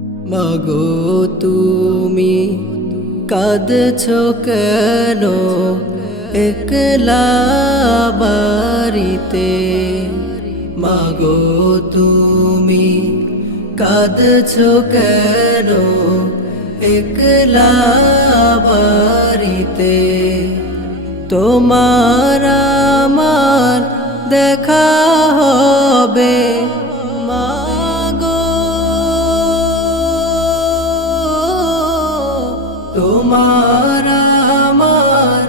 মাগো, তুমি কাঁদছ কেন? একলা বাড়িতে। মাগো, তুমি কাঁদছ কেন? একলা বাড়িতে। তোমার আমার দেখা হবে। তোমার আমার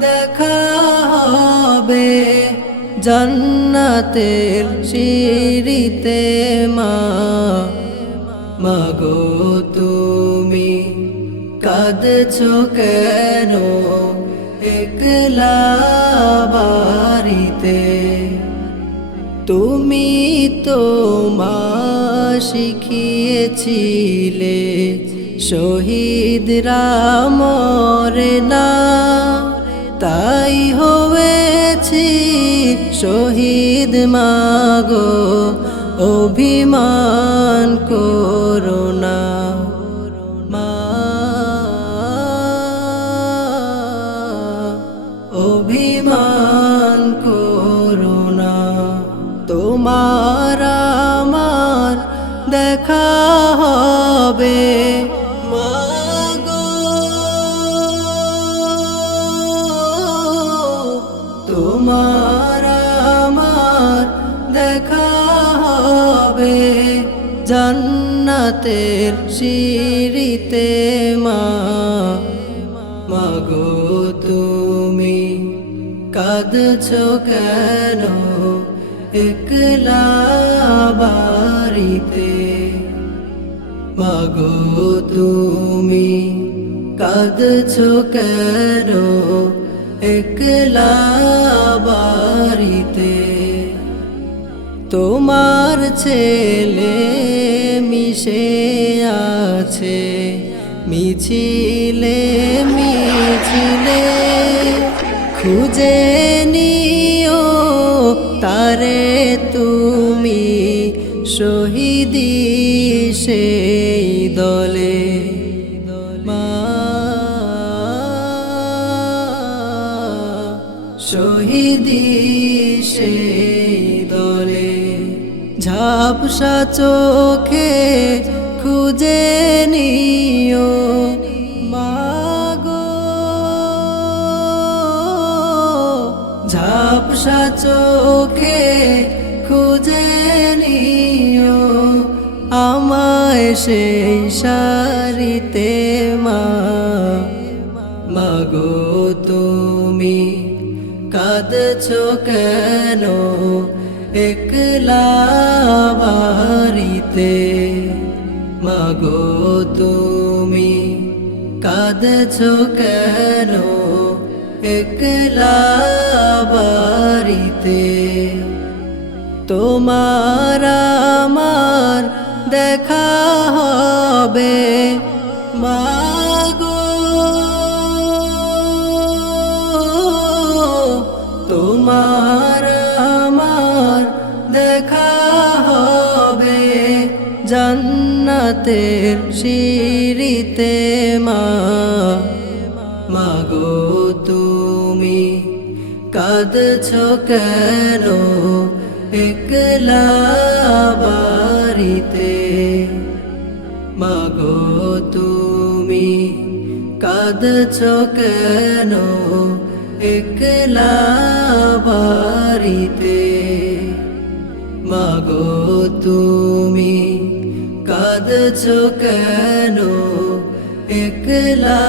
দেখা হবে জান্নাতের সিঁড়িতে মা। মাগো তুমি কাঁদছ কেন একলা বাড়িতে? তুমি তো মা শিখিয়েছিলে শহীদ রামরে না, তাই হয়েছি শহীদ মাগো, অভিমান করোনা অভিমান করোনা তোমার আমার দেখা হবে জান্নাতের সিঁড়িতে মা। মাগো, তুমি কাঁদছ কেন একলা বাড়িতে? মাগো, তুমি কাঁদছ কেন একলা বাড়িতে? তোমার ছেলে মিশে আছে। মিছিলে মিছিলে খুঁজে নিও তারে তুমি। শহীদি সেই দলে। শহীদি সেই দলে। ঝাপসা চোখে খুঁজে নিও, মাগো। ঝাপসা চোখে খুঁজে নিও, আমায় সেই সারিতে মা। মাগো, তুমি কাঁদছ কেন? একলা বাড়িতে মাগো তুমি কাঁদছ কেন একলা বাড়িতে তোমার আমার দেখা হবে মাগো জান্নাতের সিঁড়িতে মা। মাগো তুমি কাঁদছ কেন একলা বাড়িতে? মাগো তুমি কাঁদছ কেন একলা বাড়িতে? কাঁদছ কেন একলা